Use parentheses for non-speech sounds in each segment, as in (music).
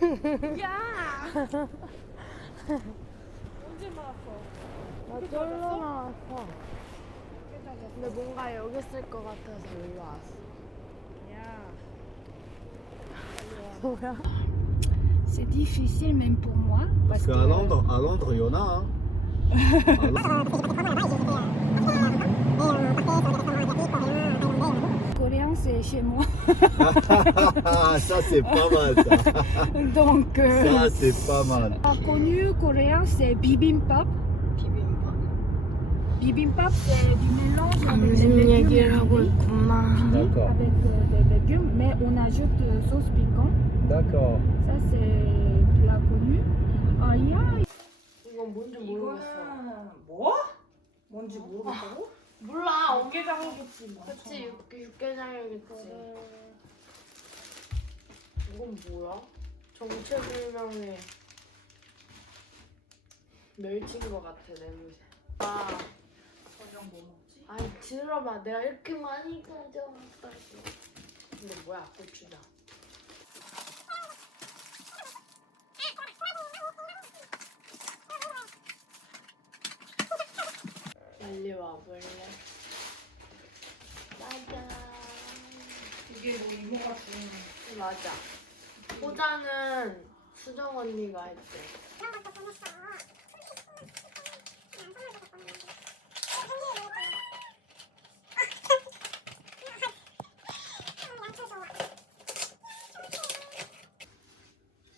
(laughs) 야! 언제 나왔어? 나 쫄러 나왔어. 근데 뭔가 여기 있을 것 같아서 일로 왔어. 야. 뭐야? C'est difficile même pour moi parce Parce qu'à Londres, à Londres, il y en a. Hein. À Londres- coréen (laughs) c'est chez moi. (laughs) ça, c'est pas mal, ça. Donc euh, Ça, c'est pas mal. pas connu coréen c'est bibimbap. 비빔밥. Bibimbap c'est du mélange avec des 무슨 légumes 얘기를 하고 riz, 있구만. D'accord. avec euh, des légumes mais on ajoute euh, sauce piquant. D'accord. Ça c'est plat connu. Ah ya 이건 뭔지 모르겠어. 이거는 뭐? 뭔지 모르겠다고? 몰라. 어깨장이겠지 뭐. 그치 육, 육개장이겠지. 이건 뭐야? 정체불명의 멸치인 것 같아 냄새. 아, 저녁 뭐 먹지? 아니 들어봐. 내가 이렇게 많이 가져왔다고. 근데 뭐야 고추장. 빨리 와볼래? 맞아. 이게 뭐 이모가 주는 맞아. 포장은 수정 언니가 했대.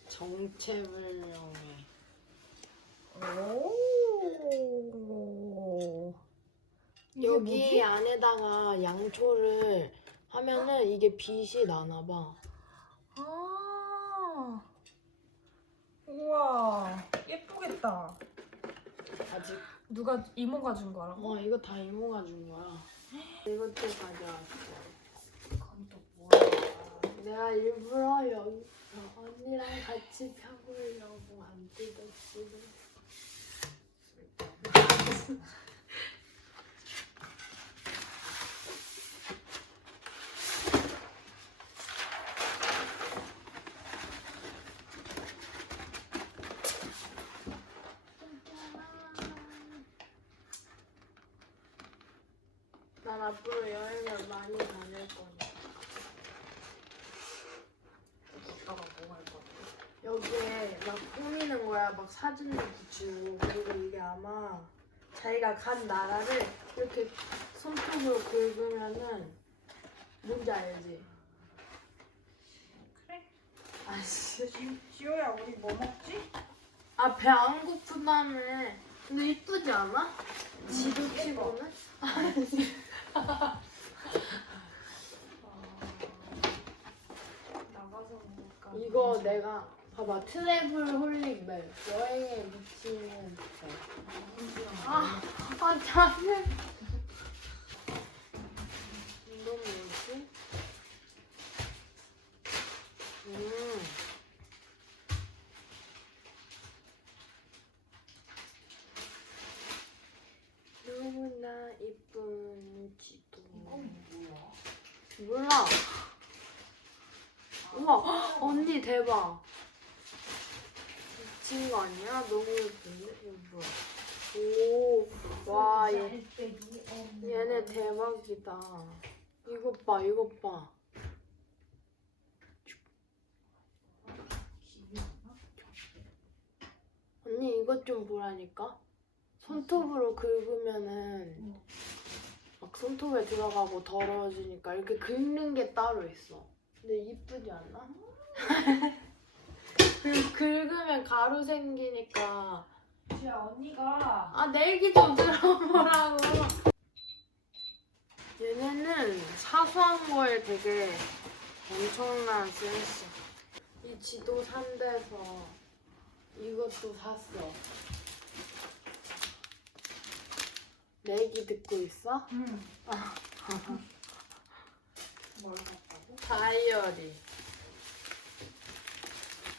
정체불명의. 오. 여기 안에다가 양초를 하면은 이게 빛이 나나 봐. 아. 우와. 예쁘겠다. 아직. 누가 이모가 준 거라고? 어 이거 다 이모가 준 거야. 이것도 가져왔어. 그건 또 뭐야? 내가 일부러 여기서 언니랑 같이 펴보려고 안 뜯었지. (laughs) 난 앞으로 여행을 많이 다닐 거니까. 이따가 뭐할 거야? 여기에 막 꾸미는 거야. 막 사진도 붙이고. 그리고 이게 아마 자기가 간 나라를 이렇게 손톱으로 긁으면은 뭔지 알지? 그래. 아씨. 지, 지호야 우리 뭐 먹지? 아, 배 안 고프다며. 근데 이쁘지 않아? 지도 예뻐. 치고는? 아, (laughs) 이거 내가 봐봐. 트래블 홀릭 벨. 여행에 미치는 벨. 아, 아, 자네. 이건 뭐지? 음. 너무나 이쁜 지도. 뭐야? 몰라. 우와, 언니 대박. 미친 거 아니야? 너무 예쁜데? 이거 뭐야? 오, 와, 얘, 얘네 대박이다. 이것 봐, 이것 봐. 언니 이것 좀 보라니까. 손톱으로 긁으면은 막 손톱에 들어가고 더러워지니까 이렇게 긁는 게 따로 있어. 근데 이쁘지 않나? (laughs) 그리고 긁으면 가루 생기니까 지아 언니가 아 내 얘기 좀 들어보라고. 얘네는 사소한 거에 되게 엄청난 센스. 이 지도 산 데서 이것도 샀어. 내 얘기 듣고 있어? 응. 뭘 샀다고? 다이어리.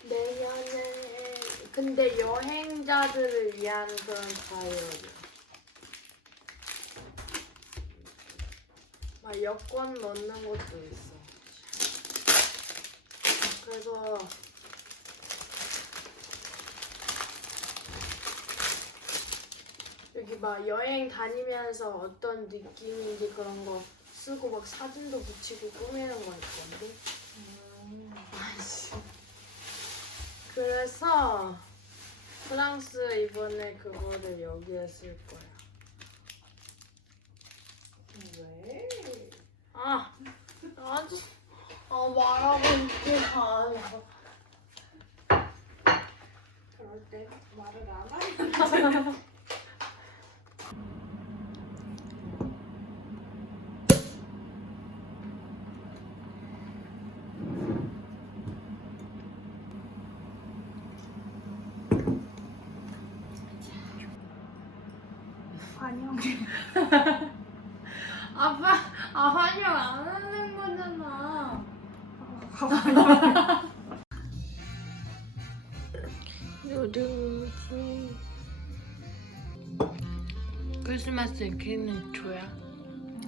내년에 근데 여행자들을 위한 그런 자유로움. 막 여권 넣는 것도 있어. 그래서 여기 막 여행 다니면서 어떤 느낌인지 그런 거 쓰고 막 사진도 붙이고 꾸미는 거 있던데. 그래서 프랑스 이번에 그거를 여기에 쓸 거야. 왜? 아, 아주 아 말하고 있지 마. 그럴 때 말을 안 하니까. (laughs) 환영. (laughs) 아빠, 아 환영 안 하는 거잖아. 요즘 (laughs) 크리스마스 케이크는 줘야?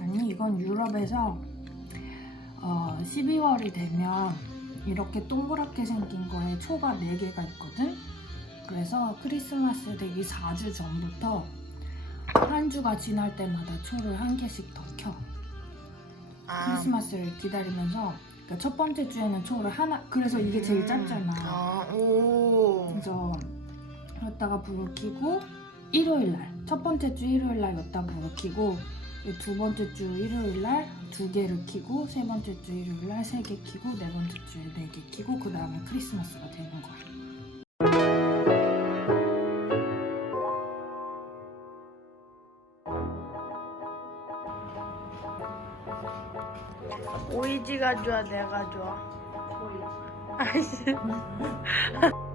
아니 이건 유럽에서 어, 12월이 되면 이렇게 동그랗게 생긴 거에 초가 4개가 있거든. 그래서 크리스마스 되기 4주 전부터 한 주가 지날 때마다 초를 한 개씩 더 켜. 크리스마스를 기다리면서 그러니까 첫 번째 주에는 초를 하나 그래서 이게 제일 짧잖아. 아, 오. 그래서 여기다가 불을 켜고 일요일 날 첫 번째 주 일요일 날 여기다 불을 켜고 이두 번째 주 일요일 날 두 개를 켜고 세 번째 주 일요일 날 세 개 켜고 네 번째 주에 네 개 켜고 그 다음에 크리스마스가 되는 거야. 오이지가 좋아, 내가 좋아. 보이지? 아이씨. (laughs)